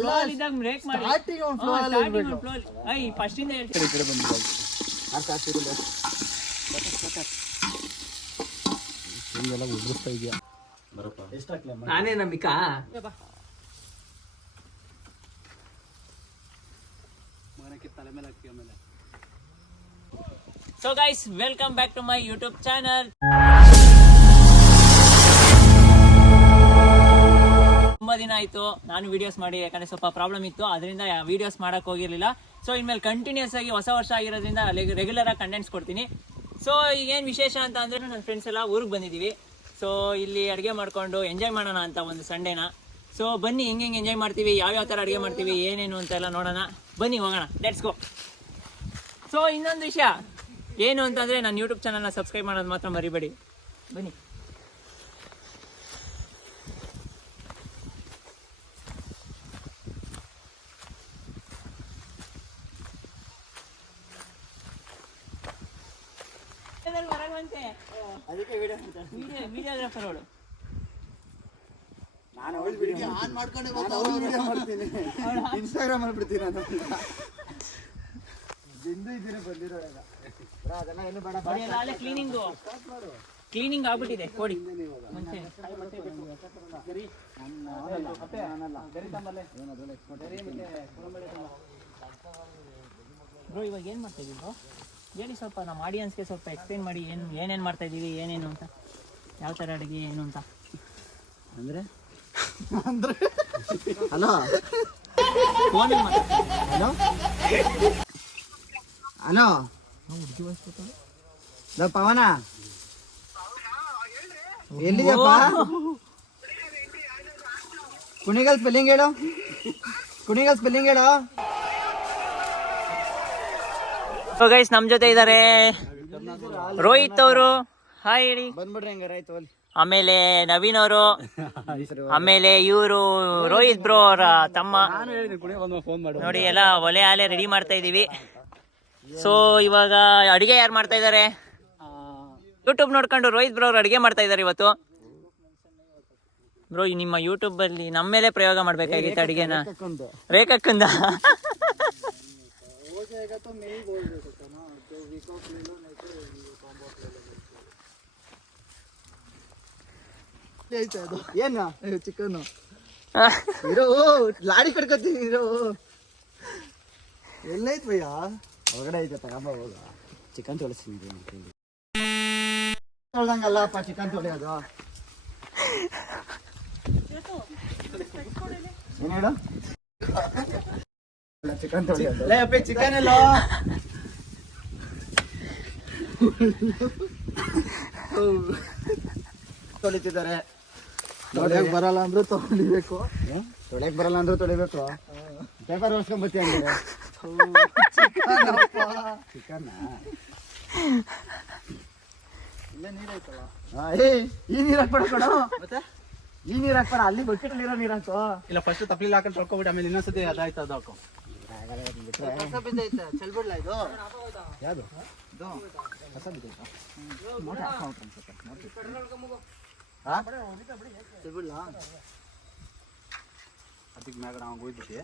Flow ಇದ್ದಾಗ break ಮಾಡಿ starting ಒಂದು ಫ್ಲೋ ಅಲ್ಲಿ ಇರಬೇಕು ಐ ಫಸ್ಟ್ ಇಂದ ಹೇಳ್ತೀನಿ ಈ ಕಡೆ ಬಂದು ಆ ಕಾಸಿರಲ್ಲ ಹಿಂಗೆಲ್ಲ ಉದುರಿಸ್ತಾ ಇದೆಯಾ ಬರಪ್ಪ ಎಷ್ಟು ಹಾಕ್ಲಿ ನಾನೇ ನಂಬಿಕಾ ಮಗನಕ್ಕೆ ತಲೆ ಮೇಲೆ ಹಾಕಿ ಆಮೇಲೆ so guys welcome back to my YouTube channel. ತುಂಬಾ ದಿನ ಆಯ್ತು ನಾನು ವಿಡಿಯೋಸ್ ಮಾಡಿ, ಯಾಕಂದ್ರೆ ಸ್ವಲ್ಪ ಪ್ರಾಬ್ಲಮ್ ಇತ್ತು, ಅದರಿಂದ ವಿಡಿಯೋಸ್ ಮಾಡಕ್ ಹೋಗಿರ್ಲಿಲ್ಲ. ಸೊ ಇನ್ಮೇಲೆ ಕಂಟಿನ್ಯೂಸ್ ಆಗಿ ಹೊಸ ವರ್ಷ ಆಗಿರೋದ್ರಿಂದ ರೆಗ್ಯುಲರ್ ಆಗಿ ಕಂಟೆಂಟ್ಸ್ ಕೊಡ್ತೀನಿ. ಸೊ ಈಗೇನು ವಿಶೇಷ ಅಂತ ಅಂದ್ರೆ ನನ್ನ ಫ್ರೆಂಡ್ಸ್ ಎಲ್ಲ ಊರಿಗೆ ಬಂದಿದ್ದೀವಿ. ಸೊ ಇಲ್ಲಿ ಅಡುಗೆ ಮಾಡ್ಕೊಂಡು ಎಂಜಾಯ್ ಮಾಡೋಣ ಅಂತ ಒಂದು ಸಂಡೇನ. ಸೊ ಬನ್ನಿ ಹೆಂಗೆ ಎಂಜಾಯ್ ಮಾಡ್ತೀವಿ, ಯಾವ್ಯಾವ ಥರ ಅಡುಗೆ ಮಾಡ್ತೀವಿ, ಏನೇನು ಅಂತ ಎಲ್ಲ ನೋಡೋಣ. ಬನ್ನಿ ಹೋಗೋಣ, ಲೆಟ್ಸ್ ಗೋ. ಸೊ ಇನ್ನೊಂದು ವಿಷಯ ಏನು ಅಂತಂದರೆ ನನ್ನ ಯೂಟ್ಯೂಬ್ ಚಾನಲ್ನ ಸಬ್ಸ್ಕ್ರೈಬ್ ಮಾಡೋದು ಮಾತ್ರ ಮರಿಬೇಡಿ. ಬನ್ನಿ. ಅದಕ್ಕೆ ವಿಡಿಯೋಗ್ರಾಫರ್ ಅವಳು. ನಾನು ಅವಳು ವಿಡಿಯೋ ಆನ್ ಮಾಡ್ಕೊಂಡೆ ವಿಡಿಯೋ ಮಾಡ್ತೀನಿ, ಇನ್ಸ್ಟಾಗ್ರಾಮ್ ಅಲ್ಲಿ ಬಿಡ್ತೀನಿ ನಾನು. ಬಿಂದು ಇದ್ದೀರಾ ಬಂದಿರೋಲ್ಲ ಅದೆಲ್ಲ ಏನು ಬೇಡ, ಅಲ್ಲೇ ಕ್ಲೀನಿಂಗ್ ಆಗ್ಬಿಟ್ಟಿದೆ ಕೊಡಿ. ಬ್ರೋ ಇವಾಗ ಏನು ಮಾಡ್ತಾ ಇದೀವಿ ಬ್ರೋ? ಹೇಳಿ ಸ್ವಲ್ಪ, ನಮ್ಮ ಆಡಿಯನ್ಸ್ಗೆ ಸ್ವಲ್ಪ ಎಕ್ಸ್ಪ್ಲೇನ್ ಮಾಡಿ, ಏನೇನು ಮಾಡ್ತಾ ಇದ್ದೀವಿ, ಏನೇನು ಅಂತ, ಯಾವ ಥರ ಅಡುಗೆ ಏನು ಅಂತ. ಅಂದರೆ ಹಲೋ ಫೋನಲ್ಲಿ ಹಲೋ ಹಲೋ ಪವನ ಎಲ್ಲಿದೆಯಪ್ಪ? ಕುಣಿಗಲ್ ಸ್ಪೆಲ್ಲಿಂಗ್ ಹೇಳು, ಕುಣಿಗಲ್ ಸ್ಪೆಲ್ಲಿಂಗ್ ಹೇಳು. ಸೊ ಗೈಸ್ ನಮ್ಮ ಜೊತೆ ಇದ್ದಾರೆ ರೋಹಿತ್ ಅವರು, ಹಾಯ್ ಹೇಳಿ. ಬಂದ್ಬಿಡ್ರಿ ಹಂಗಾರ ಆಯ್ತು ಅಲ್ಲಿ. ಆಮೇಲೆ ನವೀನ್ ಅವರು, ಆಮೇಲೆ ಇವರು ರೋಹಿತ್ ಬ್ರೋ ಅವರ ತಮ್ಮ. ನೋಡಿ ಎಲ್ಲ ಒಲೆ ಆಲೆ ರೆಡಿ ಮಾಡ್ತಾ ಇದೀವಿ. ಸೊ ಇವಾಗ ಅಡಿಗೆ ಯಾರು ಮಾಡ್ತಾ ಇದ್ದಾರೆ? ಯೂಟ್ಯೂಬ್ ನೋಡ್ಕೊಂಡು ರೋಹಿತ್ ಬ್ರೋ ಅವ್ರು ಅಡಿಗೆ ಮಾಡ್ತಾ ಇದ್ದಾರೆ ಇವತ್ತು. ಬ್ರೋ ನಿಮ್ಮ ಯೂಟ್ಯೂಬ್ ಅಲ್ಲಿ ನಮ್ಮ ಮೇಲೆ ಪ್ರಯೋಗ ಮಾಡ್ಬೇಕಾಗಿತ್ತು ಅಡಿಗೆನ. ರೇಖಕ್ಕಂದ ಏನು ಚಿಕನ್ ಇರೋ ಲಾಡಿ ಕಡ್ಕೊತೀನಿ ಇರೋ. ಎಲ್ಲೈತ್ ಭಯ್ಯ? ಹೊರಗಡೆ ಐತೆ, ತಗೊಂಬ ಹೋಗ. ಚಿಕನ್ ತೊಳಿಸ್ತೀನಿ. ತೊಳ್ದಂಗಲ್ಲಪ್ಪ ಚಿಕನ್ ತೊಳೆಯೋದು. ಏನು ಹೇಳು? ಚಿಕನ್ ತೊಳೆಯೋದು. ಚಿಕನ್ ಎಲ್ಲ ತೊಳಿತಿದ್ದಾರೆ. ತೊಳೆಯಕ್ ಬರಲ್ಲ ಅಂದ್ರೂ ತೊಳಿಬೇಕು, ತೊಳೆಯಕ್ ಬರಲ್ಲ ಅಂದ್ರೂ ತೊಳಿಬೇಕು. ಪೇಪರ್ ಹೊರ್ಸ್ಕೊಂಬತ್ತಿ ಅಂದ್ರೆ ಚಿಕನ್ ಇಲ್ಲೇ ನೀರು ಐತಲ್ಲ. ಈ ನೀರು ಹಾಕ್ಬೇಡ ಕೊಡು, ಮತ್ತೆ ಈ ನೀರು ಹಾಕ್ಬೇಡ, ಅಲ್ಲಿ ಬಕೆಟಲ್ಲಿ ಇರೋ ನೀರು ಹಾಕೋ. ಇಲ್ಲ ಫಸ್ಟ್ ತಪ್ಪಲಿಲ್ಲ ಹಾಕೊಂಡು ತೊಳ್ಕೊಬಿಟ್ಟು ಆಮೇಲೆ ಇನ್ನೊಂದ್ಸತಿ ಅದಾಯ್ತು ಅದು ಹಾಕೋ. ಚೆಲ್ಬಿಡ್ಲ ಇದು? ಯಾವುದು ಕಸ ಬಿದ್ದೈತಾ? ಚೆಲ್ಬಿಡ್ಲ ಅದಕ್ಕೆ ಮ್ಯಾಗ ನಾವು ಹೋಗ್ಬಿಟ್ಟು.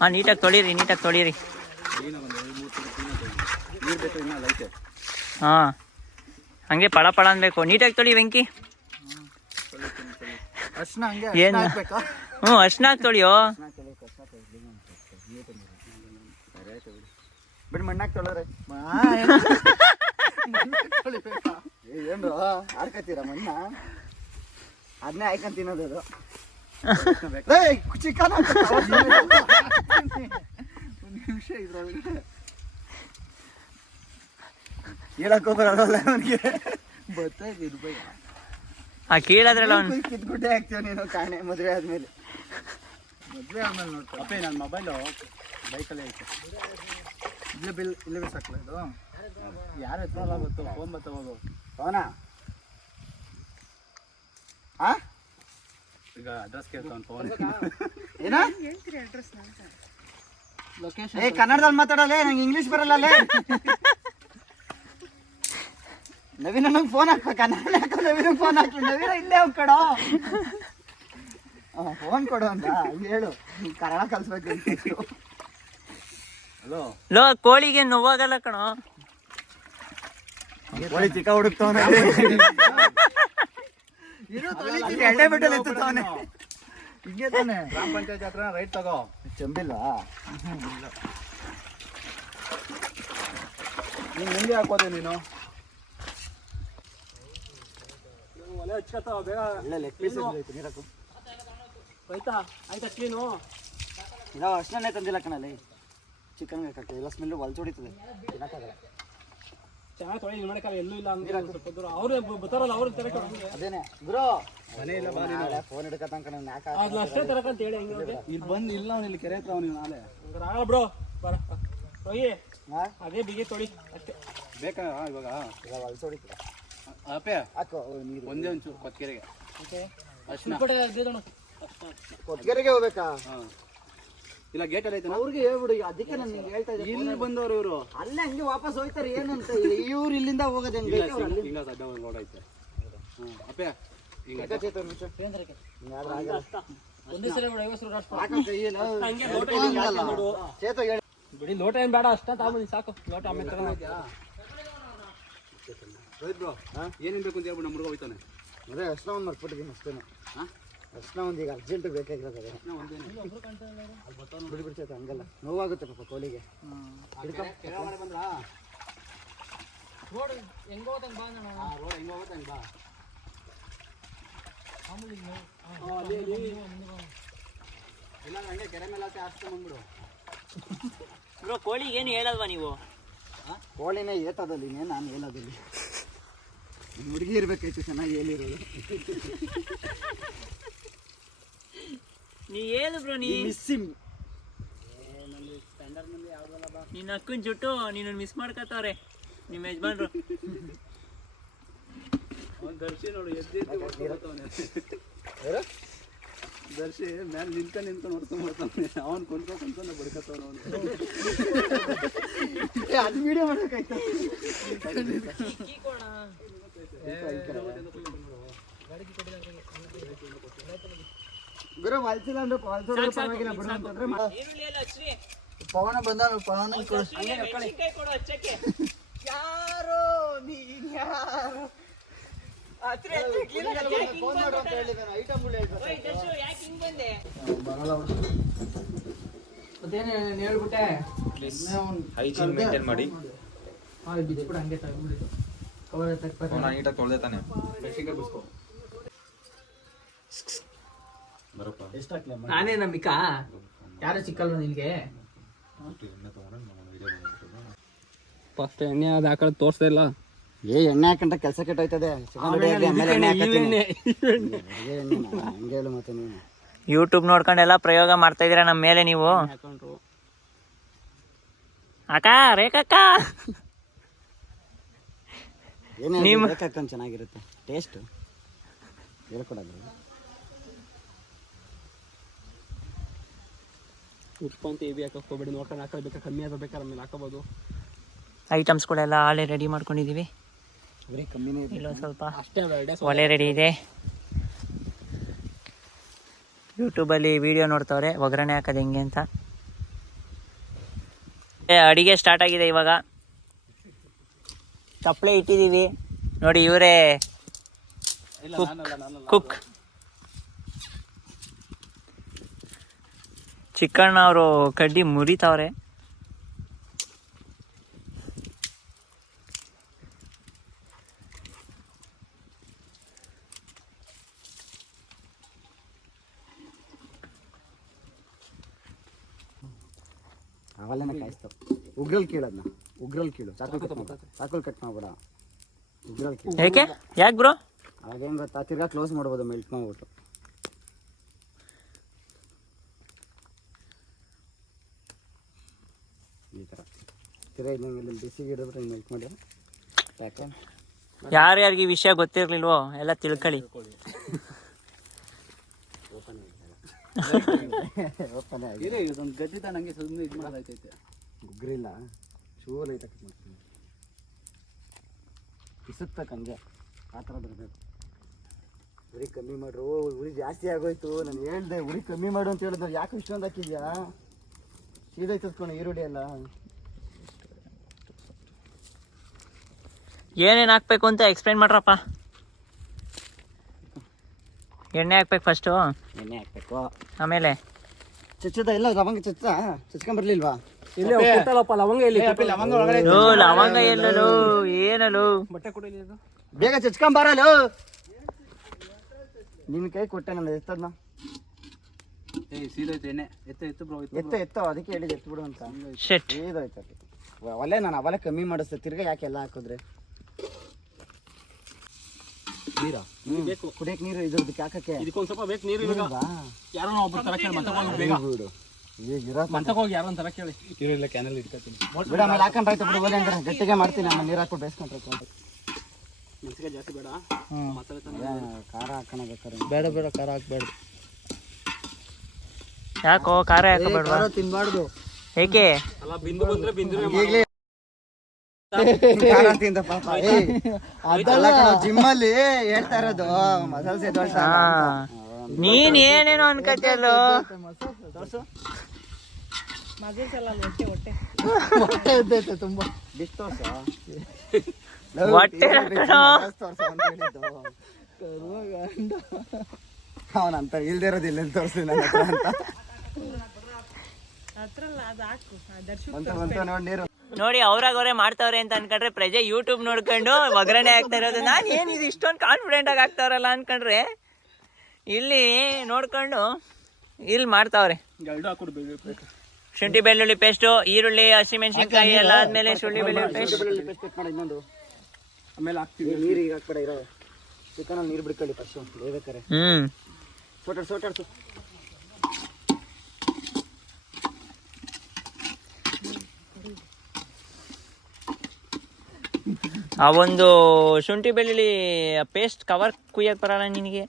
ಹಾಂ ನೀಟಾಗಿ ತೊಳೀರಿ, ನೀಟಾಗಿ ತೊಳೀರಿ. ನೀರು ಬೇಕು ಇನ್ನೂ ಲೈತೆ. ಹಾಂ ಹಂಗೆ ಪಳ ಪಳ ಅನ್ಬೇಕು. ನೀಟಾಗಿ ತೊಳಿ ವೆಂಕಿ. ಅರ್ಶಿನ ಹಂಗೆ ಏನು? ಹ್ಞೂ ಅರ್ಶಿನ ಹಾಕಿ ತೊಳಿಯೋ. ಬಿಡಿ ಮಣ್ಣಾಕ್ ತೊಳೋರೆ. ಏನ್ರು ಆಡ್ಕತ್ತೀರ ಮಣ್ಣ? ಅದನ್ನೇ ಹಾಯ್ಕೊಂಡ್ ತಿನ್ನೋದು ಅದು. ಚಿಕನ್ ಒಂದು ನಿಮಿಷ ಇದ್ರೊಳಗೆ ಹೇಳಕ್ ಹೋಗ್ಬರಲ್ಲ ಅವನಿಗೆ. ಬತ್ತಾಯ್ತು ರೂಪಾಯಿ ಆ ಕೀಳದ್ರಲ್ಲ ಅವ್ನು ಕಿತ್ಗುಡ್ಡೆ ಹಾಕ್ತೀವ ನೀನು ಕಾಣೆ. ಮದುವೆ ಆದ್ಮೇಲೆ ನೋಡ್ಕೊ ಅಪ್ಪೇ. ನನ್ನ ಮೊಬೈಲು ಬೈಕಲ್ಲೇ ಐತೆ. ಇಲ್ಲೇ ಬಿಲ್ ಇಲ್ಲೇ ಸಾಕಲ್ಲ ಇದು. ಯಾರು ಎತ್ತಲ್ಲ ಗೊತ್ತು, ಫೋನ್ ಬರ್ತಾ ಹೋಗು. ಅವನಾ ಹಾ ಈಗ ಅಡ್ರೆಸ್ ಕೇಳ್ತಾವ ಫೋನ್. ಏನ ಲೊಕೇಶನ್? ಏ ಕನ್ನಡದಲ್ಲಿ ಮಾತಾಡಲ್ಲ, ನಂಗೆ ಇಂಗ್ಲೀಷ್ ಬರಲ್ಲ. ನವೀನ ನಂಗೆ ಫೋನ್ ಹಾಕ, ಕನ್ನಡ ಹಾಕೋ. ನವೀನ ಫೋನ್ ಹಾಕಿ, ನವೀನ ಇಲ್ಲೇ ಹೋಗ್ ಕಡೋ. ಫೋನ್ ಕೊಡು ಅಂತ ಹೇಳು, ಕನ್ನಡ ಕಲ್ಸ್ಬೇಕು. ಹಲೋ ಲೋ ಕೋಳಿಗೆ ನೋವಾಗಲ್ಲ ಕಣೋ. ಕೋಳಿ ಚಿಕ್ಕ ಹುಡುಕ್ತವನೆ, ಎಣ್ಣೆ ಬಿಟ್ಟಲ್ಲಿ ಎತ್ತುತ್ತವನೆ. ಹಿಂಗೆ ತಾನೆ ಗ್ರಾಮ ಪಂಚಾಯತ್ ಹತ್ರ ರೈಟ್ ತಗೋ. ಚೆಂಬಿಲ್ವಾ? ನೀನು ಮುಂದೆ ಹಾಕೋದೆ ನೀನು. ಒಲೆ ಹಚ್ಕತ್ತಾವ ಬೇಗ. ಒಳ್ಳೆ ಲೆಗ್ ಪೀಸ್ ಐತೆ ನೀರಕ್ಕು. ಆಯ್ತಾ ಆಯ್ತಾ ಕ್ಲೀನು. ಇದಾವ ಅಷ್ಟನ್ನೇ ತಂದಿಲ್ಲ ಕಣಲ್ಲಿ. ಚಿಕನ್ ಹಾಕಕ್ಕೆ ಎಲ್ಲ ಸ್ಮೆಲ್ಲು ಹೊಲ್ಚೊಡಿತದೆ. ತಿನ್ನಕ್ಕಾಗಲ್ಲ. ಚೆನ್ನಾಗಿ ತೊಳಿ ಮಾಡಕ್ಕಾಗ ಎಲ್ಲೂ ಇಲ್ಲ ಅಂದ್ರೆ ಸ್ವಲ್ಪ ದೂರ ಅವ್ರು ಬರ್ತಾರಲ್ಲ ಅವ್ರಿಗೆ ತರಕ. ಅದೇನೆ ಗುರು ಮನೆ ಇಲ್ಲ ಬಾ ನೀನು. ಫೋನ್ ಹಿಡ್ಕತಂಕ ನಾನು ಯಾಕೆ ಅದು ಅಷ್ಟೇ ತರಕಂತ ಹೇಳಿ ಹಿಂಗೆ ಇಲ್ಲಿ ಬಂದು ಇಲ್ಲ ಅವ್ನು ಇಲ್ಲಿ ಕೆರೆ ಹತ್ರ ಅವ್ನು ನಾಳೆ ಹಂಗಾರೆ ಆಗಲ್ಲ ಬ್ರೋ. ಬರ ತೊಯಿ ಅದೇ ಬಿಗಿ ತೊಳಿ ಅಷ್ಟೇ ಬೇಕಾ ಇವಾಗ ಹೊಲ್ಚೊಡಿತದೆ. ಅಪ್ಪೆ ಹಾಕೋ ನೀರು ಒಂದೇ ಒಂಚೂರು ಕೊತ್ಕೆರೆಗೆ. ಅಷ್ಟೇ ಕೊತ್ಕೆರೆಗೆ ಹೋಗ್ಬೇಕಾ? ಹಾಂ ಇಲ್ಲ ಗೇಟಲ್ಲಿ ಐತೆ ಅವ್ರಿಗೆ ಹೇಳ್ಬಿಡು. ಅದಕ್ಕೆ ನಾನು ನಿಮ್ಗೆ ಹೇಳ್ತಾ ಇದ್ದೆ, ಇಲ್ಲಿ ಬಂದವರು ಇವರು ಅಲ್ಲೇ ಹಂಗೆ ವಾಪಸ್ ಹೋಗ್ತಾರೆ ಏನಂತ. ಇವ್ರು ಇಲ್ಲಿಂದ ಹೋಗೋದು ಹೆಂಗೆ? ಹಿಂಗ ಸಡ್ಡ ಒಂದು ರೋಡ್ ಐತೆ. ಹ್ಞೂ ಅಪ್ಪೆ ಹಿಂಗೆ ಬಿಡಿ. ಲೋಟ ಏನು ಬೇಡ, ಅಷ್ಟ ತಗೊಂಡು ಸಾಕು. ಲೋಟ ಆಮೇಲೆ ಬ್ರೋ ಏನೇನು ಬೇಕು ಅಂತ ಹೇಳ್ಬಿಟ್ಟು ನಮ್ಮ ಹುಡುಗ ಹೋಯ್ತಾನೆ. ಅದೇ ಅರ್ಶನ ಒಂದು ಮರ್ಬಿಟ್ಟಿದ್ದೀನಿ ಅಷ್ಟೇನೆ. ಹಾಂ ಅರ್ಶನ ಒಂದು ಈಗ ಅರ್ಜೆಂಟ್ ಬೇಕಾಗಿರೋದು. ಅದೇ ಬಿಡಿ ಬಿಡ್ತೈತೆ ಹಂಗಲ್ಲ, ನೋವಾಗುತ್ತೆ ಪಾಪ ಕೋಳಿಗೆ. ಬಂದ್ರಾ ರೋಡ್ ಹೆಂಗೆ ಹೋಗುತ್ತೆ ಬಾ. ರೋಡ್ ಹೆಂಗೆ ಹೋಗುತ್ತೆ ಹಂಗೆ ಬಾ. ಇಲ್ಲ ಹಂಗೆ ಕೆರೆ ಮೇಲೆ ಹಾಕ್ಸ್ಕೊಂಡ್ ಬಂದ್ಬಿಡು. ಬ್ರೋ ಕೋಳಿಗೆ ಏನು ಹೇಳಲ್ವಾ ನೀವು? ಕೋಳಿನೇ ಏತದಲ್ಲಿ ನಾನು ಹೇಳೋದಿಲ್ಲ. ಹುಡುಗಿ ಇರ್ಬೇಕಾಯ್ತು ಚೆನ್ನಾಗಿ ಹೇಳಿರೋದು. ನೀ ಏನು ಬ್ರೋ ನೀ ಮಿಸ್ಸಿಂಗ್ ನಿನ್ನ ಅಕ್ಕನ ಜುಟ್ಟು ನೀನು ಮಿಸ್ ಮಾಡ್ಕೊತಾವ್ರೆ ನಿಮ್ಮ ಯಜಮಾನ್ರು. ದರ್ಶಿ ನೋಡು ದರ್ಶಿ ಮೇಲೆ ನಿಂತ್ಕೊಂಡು ನೋಡ್ಕೊಂಡ್ಬರ್ತಾನೆ. ಅವನು ಕೊಂಡ್ಕೊಂಡು ಬಡ್ಕತ್ತವನು. ಅವನು ಅದು ವಿಡಿಯೋ ಮಾಡ್ಬೇಕಾಯ್ತು. ಗುರು ವಾಲ್ಸಿಲ್ಲ ಅಂದ್ರೆ ಪವನ ಬಂದ. ಪವನ ಯಾರು ನೀನ್ ಯಾರು ಹೇಳ್ಬಿಟ್ಟೆ. ಹೈಜೀನ್ ಮೇಂಟೈನ್ ಮಾಡಿ. ನೀಟಾಗಿ ತೊಳೆದೆ ತಾನೆ. ನಾನೇ ನಂಬಿಕಾ ಯಾರು ಸಿಕ್ಕಲ್ವ ನಿನ್ಗೆ? ಫಸ್ಟ್ ಎಣ್ಣೆ ಅದು ಹಾಕೋದು ತೋರಿಸ್ತಾ ಇಲ್ಲ. ಎಣ್ಣೆ ಹಾಕಂತ ಕೆಲಸ ಕೆಟ್ಟೋಯ್ತದೆ. ಮತ್ತೆ ನೀವು ಯೂಟ್ಯೂಬ್ ನೋಡ್ಕೊಂಡೆಲ್ಲ ಪ್ರಯೋಗ ಮಾಡ್ತಾ ಇದೀರಾ ನಮ್ಮ ಮೇಲೆ ನೀವು. ಅಕ್ಕ ರೇಖಕ್ಕ ಏನೇನು ಹಾಕೊಂಡು ಚೆನ್ನಾಗಿರುತ್ತೆ ಟೇಸ್ಟ್ ಹೇಳ್ಕೊಡೋದು. ಉಪ್ಪು ಅಂತ ಹೆವಿ ಹಾಕಕ್ಕೆ ಹೋಗ್ಬೇಡಿ. ನೋಡ್ಕೊಂಡು ಹಾಕೋದು ಕಮ್ಮಿ ಆದ ಬೇಕಾದ್ರೆ ಆಮೇಲೆ ಹಾಕೋಬೋದು. ಐಟಮ್ಸ್ಗಳೆಲ್ಲ ಆಲೇ ರೆಡಿ ಮಾಡ್ಕೊಂಡಿದ್ದೀವಿ. ಕಮ್ಮಿನೇ ಇಲ್ಲೊಂದು ಸ್ವಲ್ಪ ಅಷ್ಟೇ ಒಲೆ ರೆಡಿ ಇದೆ. ಯೂಟ್ಯೂಬಲ್ಲಿ ವಿಡಿಯೋ ನೋಡ್ತವ್ರೆ ಒಗ್ಗರಣೆ ಹಾಕೋದು ಹೆಂಗೆ ಅಂತ. ಅಡಿಗೆ ಸ್ಟಾರ್ಟ್ ಆಗಿದೆ ಇವಾಗ. ತಪ್ಪಲೆ ಇಟ್ಟಿದ್ದೀವಿ ನೋಡಿ. ಇವರೇ ಕುಕ್. ಚಿಕ್ಕಣ್ಣ ಅವರು ಕಡ್ಡಿ ಮುರಿತಾವ್ರೆ. ಅವೆಲ್ಲನೇ ಕಾಯಿಸ್ತಾವ. ಉಗ್ರಲ್ಲಿ ಕೀಳೋದನ್ನ ಉಗ್ರಲ್ಲಿ ಕೀಳು. ಚಾಕುಲ್ ಕಟ್ ಮಾಡ್ಬೇಡ. ಉಗ್ರಲ್ಲಿ ಕೀಳು. ಯಾಕೆ ಬ್ರೋ? ಅವಾಗ ಹೆಂಗೆ ಗೊತ್ತಾ, ತಿರ್ಗಾ ಕ್ಲೋಸ್ ಮಾಡ್ಬೋದು ಮೆಲ್ಟ್ ಮಾಡ್ಬಿಟ್ಟು. ಈ ಥರ ತಿರ್ಗಾ ಇನ್ನೊಂದು ಬಿಸಿಗೆ ಇಡಿದ್ರೆ ಮೆಲ್ಟ್ ಮಾಡಿ ಪ್ಯಾಕ್. ಯಾರ್ಯಾರಿಗೆ ಈ ವಿಷಯ ಗೊತ್ತಿರ್ಲಿಲ್ವೋ ಎಲ್ಲ ತಿಳ್ಕೊಳ್ಳಿ. ಇದೊಂದು ಗಡ್ಡಿ ತನಗೆ ಸುಮ್ಮನೆ ಇದು ಮಾಡೋದೈತೈತೆ. ಉಗ್ರಿಲ್ಲ ಶೂರ್ ಐತೆ ಮಾಡ್ತೀನಿ. ಕಿಸುತ್ತಕ್ಕೆ ಹಂಗೆ ಆ ಥರ ಬರಬೇಕು. ಉರಿ ಕಮ್ಮಿ ಮಾಡ್ರು, ಉರಿ ಜಾಸ್ತಿ ಆಗೋಯ್ತು. ನಾನು ಹೇಳ್ದೆ ಉರಿ ಕಮ್ಮಿ ಮಾಡು ಅಂತ ಹೇಳಿದ್ರು, ಯಾಕೆ ಇಷ್ಟೊಂದು ಹಾಕಿದ್ಯಾ? ಸೀದಾ ತತ್ಕೊಂಡು ಈರುಳ್ಳಿ ಎಲ್ಲ ಏನೇನು ಹಾಕ್ಬೇಕು ಅಂತ ಎಕ್ಸ್ಪ್ಲೈನ್ ಮಾಡ್ರಪ್ಪ. ಎಣ್ಣೆ ಹಾಕ್ಬೇಕು ಫಸ್ಟು, ಎಣ್ಣೆ ಹಾಕ್ಬೇಕು. ಆಮೇಲೆ ಚಚ್ಚದ ಇಲ್ಲ ಲವಂಗ ಚಚ್ಕೊಂಬರ್ಲಿಲ್ವಾ? ಇಲ್ಲೇ ಕೊಟ್ಟಲ್ಲಪ್ಪ ಲವಂಗ ಇಲ್ಲಿ ಲವಂಗ ಎಲ್ಲಲು ಏನಲು ಬಟ್ಟೆ ಕೊಡಿ ಇದು. ಬೇಗ ಚಚ್ಕೊಂಬರಲು. ನಿನ್ನ ಕೈ ಕೊಟ್ಟೆ ನಾನು ಎತ್ತದ್ನ. ಸೀದೋಯ್ತು ಎಣ್ಣೆ ಎತ್ತು ಬ್ರೋ ಎತ್ತೋ ಅದಕ್ಕೆ ಹೇಳಿದೆ ಎತ್ತು ಬಿಡು ಅಂತ. ಶೆಟ್ ಸೀದೋಯ್ತು. ಒಲೆ ನಾನು ಅವಲೇ ಕಮ್ಮಿ ಮಾಡಿಸ್ದೆ, ತಿರ್ಗಾ ಯಾಕೆ ಎಲ್ಲ ಹಾಕಿದ್ರೆ? ನೀರಾ ಬೇಕು, ಕುಡಿಯಕ್ಕೆ ನೀರು ಇದ್ರದಕ್ಕೆ ಹಾಕಕ್ಕೆ ಇದಕ್ಕೊಂದು ಸ್ವಲ್ಪ ಬೇಕು ನೀರು. ಇವಾಗ ಯಾರೋ ಒಬ್ರು ತರ ಕೇಳಿ ಮಂತಕೋಗಿ ಬೇಗ ಬಿಡು. ಈಗ ಮಂತಕೋಗಿ ಯಾರೋ ತರ ಕೇಳಿ ಇಲ್ಲ ಕ್ಯಾನಲ್ ಇಟ್ಕೊತೀನಿ ಬಿಡ. ಆಮೇಲೆ ಹಾಕೊಂಡ್ರಾಯ್ತು ಬಿಡು. ಓದಿ ಹಂಗಾರೆ ಗಟ್ಟಿಗೆ ಮಾಡ್ತೀನಿ. ಆಮೇಲೆ ನೀರು ಹಾಕೊಂಡು ಬೇಯಿಸ್ಕೊಂಡ್ರಾಯ್ತು ಅಂತ. ಮೆಣಸಿಗೆ ಜಾಸ್ತಿ ಬೇಡ, ಮಸಾಲೆ ಖಾರ ಹಾಕೋಣ ಬೇಕಾರೆ. ಬೇಡ ಖಾರ ಹಾಕ್ಬೇಡ. ಯಾಕೋ ಖಾರ ಹಾಕಬೇಡ್ವಾ? ತಿನ್ಬಾರ್ದು. ಏಕೆ? ಅಲ್ಲ ಬಿಂದು ಬಂದ್ರೆ ಬಿಂದು ಜಿಮ್ಮಲ್ಲಿ ಹೇಳ್ತಾ ಇರೋದು ಮಸಾಲೆ ಸೇದೋಳ್ಸ. ನೀನ್ ಏನೇನೋ ಅನ್ಕತಿಯಲ್ಲೋ. ಹೊಟ್ಟೆ ಎದ್ದೈತೆ ತುಂಬಾ. ಡಿಶ್ ತೋರ್ಸ. ಹೊಟ್ಟೆ ಅವನಂತ ಇಲ್ದೇ ಇರೋದು ಇಲ್ಲ ತೋರಿಸ್ತೀನಿ ನನ್ನ ಹತ್ರ ಅಂತ ನೋಡಿ ನೀರು ನೋಡಿ ಅವ್ರಾಗ ಅವರೇ ಮಾಡ್ತಾವ್ರೆ ಅಂತ ಅನ್ಕೊಂಡ್ರೆ ಪ್ರಜೆ ಯೂಟ್ಯೂಬ್ ನೋಡ್ಕೊಂಡು ಒಗ್ಗರಣೆ ಹಾಕ್ತಾ ಇರೋದು. ನಾನು ಏನಿದು ಇಷ್ಟೊಂದು ಕಾನ್ಫಿಡೆಂಟ್ ಆಗಿ ಆಗ್ತಾವ್ರಲ್ಲ ಅನ್ಕೊಂಡ್ರೆ ಇಲ್ಲಿ ನೋಡ್ಕೊಂಡು ಇಲ್ಲಿ ಮಾಡ್ತಾವ್ರೆ. ಗಲ್ಡು ಹಾಕೊಡು ಬೇಕು. ಶುಂಠಿ ಬೆಳ್ಳುಳ್ಳಿ ಪೇಸ್ಟು, ಈರುಳ್ಳಿ, ಹಸಿಮೆಣಸಿನ್ಕಾಯಿ ಎಲ್ಲ ಆದ್ಮೇಲೆ ಶುಂಠಿ ಬೆಳ್ಳುಳ್ಳಿ ಪೇಸ್ಟ್. ಇನ್ನೊಂದು ಆಮೇಲೆ ಹಾಕ್ತೀವಿ. ನೀರು ಈಗ ಹಾಕ್ಬೇಡ. ಇರೋ ಚಿಕನಲ್ಲಿ ನೀರು ಬಿಡ್ಕೊಳ್ಳಿ ಫಸ್ಟ್ ಬೇಯ್ಬೇಕಾರೆ. ಸೋಟಾಡ್ಸು. ಆ ಒಂದು ಶುಂಠಿ ಬೆಳ್ಳುಳ್ಳಿ ಪೇಸ್ಟ್ ಕವರ್ ಕುಯ್ಯಕ್ ಬರಲ್ಲ ನಿನಗೆ?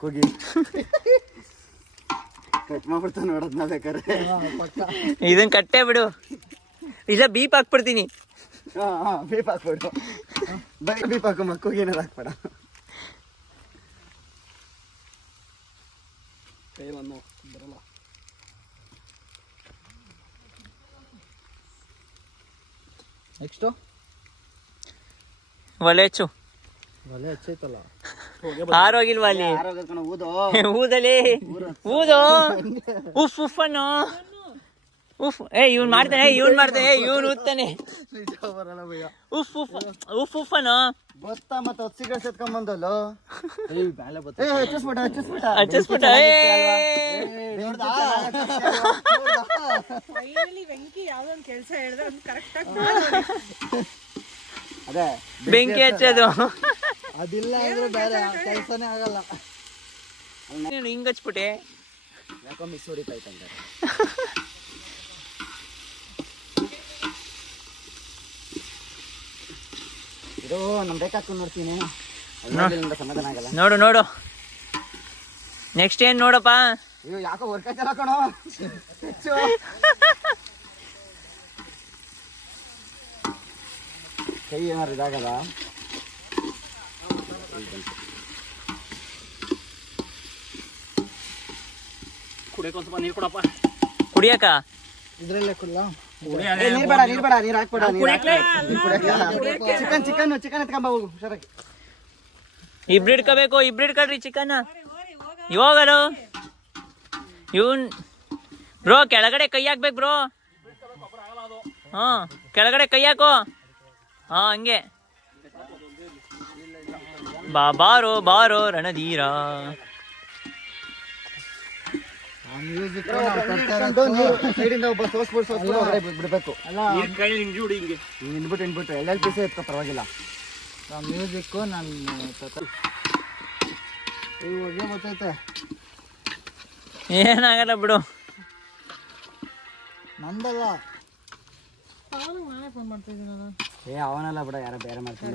ಕೂಗಿ ಕಟ್ ಮಾಡ್ಬಿಡ್ತಾನೆ ನೋಡೋದ್ನ ಬೇಕಾರೆ. ಇದನ್ನ ಕಟ್ಟೆ ಬಿಡು, ಇಲ್ಲ ಬೀಪ್ ಹಾಕ್ಬಿಡ್ತೀನಿ. ಬೀಪ್ ಹಾಕ್ಬಿಡು. ಬೀಪ್ ಹಾಕು, ಮಕ್ಕಳಿಗೆ ಏನಾರು ಹಾಕ್ಬೇಡ. ಕೈಯನ್ನು ಬರಲ್ಲ. ನೆಕ್ಸ್ಟು ಒಲೆ ಹಚ್ಚು. ಒಲೆ ಹಚ್ಚೈತಲ್ಲ, ಆರೋಗಿಲ್ವಾ ಅಲ್ಲಿ? ಊದಲಿ ಊದು. ಉಫ್ ಉಫ್ ಅನ್ನೋ ಉಫ್. ಇವ್ನ್ ಮಾಡ್ತಾನೆ, ಇವ್ನು ಊದ್ತಾನೆ. ಉಫ್ ಉಫ್ ಉಫ್ ಉಫ್ ಅನ್ನೋ ಗೊತ್ತಾ? ಮತ್ತೆ ಸಿಗರೇಟ್ ಎತ್ಕೊಂಡ್ಬಂದಲ್ಲ. ಹಚ್ಚಿಸ್ಬಿಟ್ಟ. ಅದೇ ಬೆಂಕಿ ಹಚ್ಚೋದು. ಅದಿಲ್ಲ ಅಂದ್ರೆ ಬೇರೆ ಕೆಲಸನೇ ಆಗಲ್ಲ. ಹಿಂಗ್ ಹಚ್ಬಿಟ್ಟೆ. ಯಾಕೋ ಮಿಸ್ ಹೊಡಿತಾಯ್ತಂತೆ. ಇದು ನಮ್ ಬೇಕಾಕು ನೋಡ್ತೀನಿ. ಸಮಾಧಾನ ಆಗಲ್ಲ. ನೋಡು ನೆಕ್ಸ್ಟ್ ಏನ್ ನೋಡಪ್ಪ. ಅಯ್ಯೋ ಯಾಕೋ ವರ್ಕಾಯ್ತಲ್ಲ ಕಣೋ. ಕೈ ಏನಾರು ಇದಾಗಲ್ಲ. ಕುಡಿಯಕ್ಕೆ ಒಂದು ಸ್ವಲ್ಪ ನೀರು ಕೊಡಪ್ಪ. ಕುಡಿಯಕ ಇದ್ರಲ್ಲೇ ಕುಲ್ಲ. ನೀರ್ ಬೇಡ, ನೀರ್ ಹಾಕ್ಬೇಡ. ಚಿಕನ್ ಎತ್ಕೊಂಬ ಹೋಗು ಹುಷಾರಾಗಿ. ಇಬ್ರು ಇಡ್ಕೊಳ್ರಿ ಚಿಕನ್. ಇವಾಗಲು ಇವನ್ ಬ್ರೋ ಕೆಳಗಡೆ ಕೈ ಹಾಕ್ಬೇಕು ಬ್ರೋ. ಕೆಳಗಡೆ ಕೈ ಹಾಕೋ. ಹಂಗೆ ಬಾರೋ ರಣಧೀರ. ಸೈಡಿಂದ ಒಬ್ಬ ಬಿಡ್ಬೇಕು. ಹಿಂಡ್ಬಿಟ್ಟು ಎಲ್ಲ ಪೀಸ್ ಎತ್ಕೊ, ಪರವಾಗಿಲ್ಲ. ಮ್ಯೂಸಿಕ್ಕು ನನ್ನ ಇವಾಗ ಗೊತ್ತೈತೆ. ಏನಾಗಲ್ಲ ಬಿಡು. ನಂದಲ್ಲ. ಅವನಲ್ಲ ಬಿಡ, ಯಾರ ಬೇರೆ ಮಾಡ್ತೀನಿ.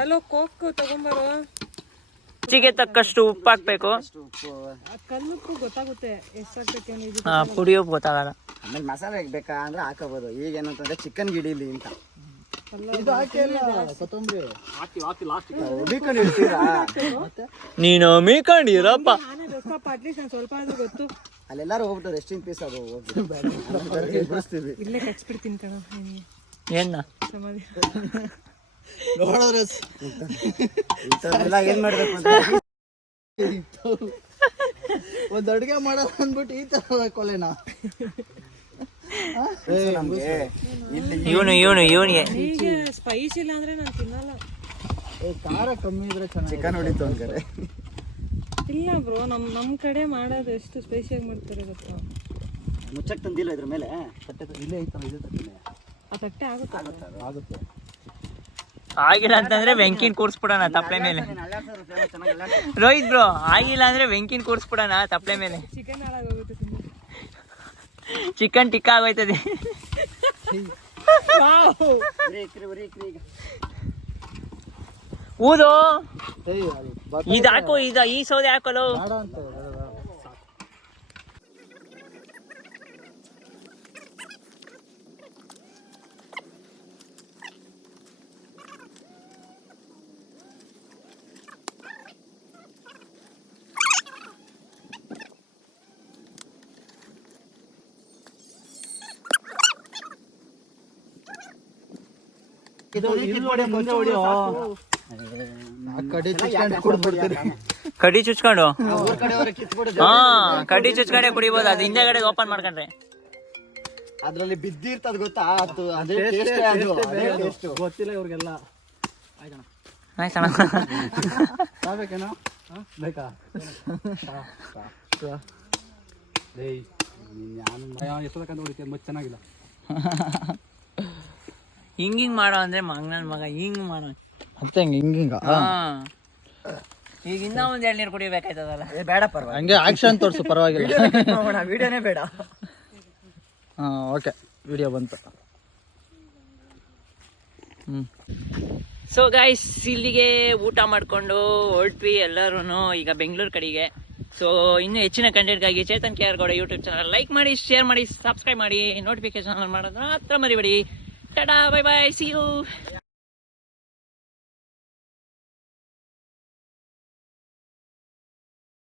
ಹಲೋ ಕೋಕ್ ತಗೊಂಬರೋ. ರುಚಿಗೆ ತಕ್ಕಷ್ಟು ಉಪ್ಪು ಹಾಕ್ಬೇಕು. ಕಲ್ಲುಪ್ಪು ಗೊತ್ತಾಗುತ್ತೆ ಎಷ್ಟಾಗ್ತೈತೆ. ಪುಡಿ ಉಪ್ಪು ಗೊತ್ತಾಗಲ್ಲ. ಆಮೇಲೆ ಮಸಾಲೆ ಬೇಕಾ ಅಂದ್ರೆ ಹಾಕೋಬಹುದು. ಈಗ ಏನಂತಂದ್ರೆ ಚಿಕನ್ ಗಿಡಿಲಿ ಅಂತ ಇದು ಹಾಕಿ ಅಲ್ಲ ಕೊತ್ತಂಬರಿ ಹಾಕಿ ಲಾಸ್ಟ್ ಹುಡುಕೊಂಡು ಇಡ್ತೀರಾ ಮತ್ತೆ ನೀನು ಮೀಕೊಂಡಿರಪ್ಪ. ನಾನೇ ಗೊತ್ತಪ್ಪ, ಅಟ್ಲೀಸ್ಟ್ ನಾನು ಸ್ವಲ್ಪ ಆದ್ರೂ ಗೊತ್ತು. ಅಲ್ಲೆಲ್ಲಾರು ಹೋಗ್ಬಿಟ್ಟು ರೆಸ್ಟ್ ಇನ್ ಪೀಸ್ ಅದು ಬಿಡಿಸ್ತೀವಿ. ಇಲ್ಲೇ ಕಚ್ಬಿಡ್ತೀನಿ ಕಣ ನಿನಗೆ ಏನ್ನ ಸಮಾಧಿ. ನೋಡಿದ್ರೆ ಇಂಥದ್ದೆಲ್ಲ ಏನ್ ಮಾಡ್ಬೇಕು ಅಂತ ಒಂದ್ ಅಡುಗೆ ಮಾಡೋ ಅಂದ್ಬಿಟ್ಟು ಈ ತರ ಕೊಲೆನಾ ನಮ್ಗೆ ಇವನು ಹೀಗೆ ಸ್ಪೈಸ್ ಇಲ್ಲ ಅಂದ್ರೆ ನಾನು ತಿನ್ನಲ್ಲ. ಖಾರ ಕಮ್ಮಿ ಇದ್ರೆ ಚೆನ್ನಾಗಿ ಚಿಕನ್ ಹೊಡಿತು ಅಂತಾರೆ. ಇಲ್ಲ ಬ್ರೋ, ನಮ್ ಕಡೆ ಮಾಡೋದು ಎಷ್ಟು ಸ್ಪೈಸಿಯಾಗಿ ಮಾಡ್ತಾರೆ ಗೊತ್ತಾ. ಮುಚ್ಚಕ್ ತಂದಿಲ್ಲ ಇದ್ರ ಮೇಲೆ ಇಲ್ಲೇ ಐತಲ್ಲ ಇದೆ ತಟ್ಟೆ. ಆ ತಟ್ಟೆ ಆಗುತ್ತೆ. ಆಗಿಲ್ಲ ಅಂತಂದ್ರೆ ವೆಂಕಿನ್ ಕೂರ್ಸ್ಬಿಡೋಣ ತಪ್ಪಲೆ ಮೇಲೆ. ರೋಹಿತ್ ಬ್ರೋ, ಆಗಿಲ್ಲ ಅಂದ್ರೆ ವೆಂಕಿನ್ ಕೂರ್ಸ್ಬಿಡೋಣ ತಪ್ಪಲೆ ಮೇಲೆ. ಚಿಕನ್ ಹಾಳಾಗೋಗುತ್ತೆ ತಿಂದ್ರೆ. ಚಿಕನ್ ಟಿಕ್ಕಾ ಆಗೋಯ್ತದೆ. ಊದು ಇದು ಹಾಕು, ಈ ಸೌದೆ ಹಾಕಲು. ಕಡಿ ಚುಚ್ಕೊಂಡು ಹಾ, ಕಡಿ ಚುಚ್ಕೊಂಡೆ ಕುಡಿಬೋದು. ಅದು ಹಿಂದೆಗಡೆ ಓಪನ್ ಮಾಡ್ಕೊಂಡ್ರೆ ಅದ್ರಲ್ಲಿ ಬಿದ್ದಿರ್ತದ ಗೊತ್ತಾ, ಅದು ಅದೇ ಗೊತ್ತಿಲ್ಲ ಇವ್ರಿಗೆಲ್ಲ. ಆಯ್ತಣ್ಣ. ಬೇಕೇನೋ ಬೇಕಾ ಎಷ್ಟೊತ್ತಕ್ಕಂತ ಹೊಡಿತೀಯ, ಮತ್ತೆ ಚೆನ್ನಾಗಿಲ್ಲ. ಹಿಂಗಿಂಗ್ ಮಾಡೋ ಅಂದ್ರೆ ಮಗನ ಮಗ ಹಿಂಗ್ ಮಾಡೋ ಮತ್ತೆ ಹಿಂಗ ಈಗ ಇನ್ನ ಒಂದ್ ಎಳ್ನೀರು ಕುಡಿಬೇಕಾಯ್ತದಲ್ಲ. ಬೇಡ ಪರವಾಗಿಲ್ಲ, ಹಂಗೆ ಆಕ್ಷನ್ ತೋರಿಸು ಪರವಾಗಿಲ್ಲ. ವಿಡಿಯೋನೇ ಬೇಡ. ಓಕೆ, ವಿಡಿಯೋ ಬಂತು. ಸೊ ಗೈಸ್, ಇಲ್ಲಿಗೆ ಊಟ ಮಾಡ್ಕೊಂಡು ಹೊರಟ್ವಿ ಎಲ್ಲರೂ ಈಗ ಬೆಂಗಳೂರು ಕಡೆಗೆ. ಸೊ ಇನ್ನೂ ಹೆಚ್ಚಿನ ಕಂಟೆಂಟ್ಗಾಗಿ Chetan K R Gowda YouTube channel like ಮಾಡಿ, ಶೇರ್ ಮಾಡಿ, ಸಬ್ಸ್ಕ್ರೈಬ್ ಮಾಡಿ, ನೋಟಿಫಿಕೇಶನ್ ಮಾಡೋದನ್ನ ಹತ್ರ ಮರಿಬೇಡಿ. Tata, bye bye, see you.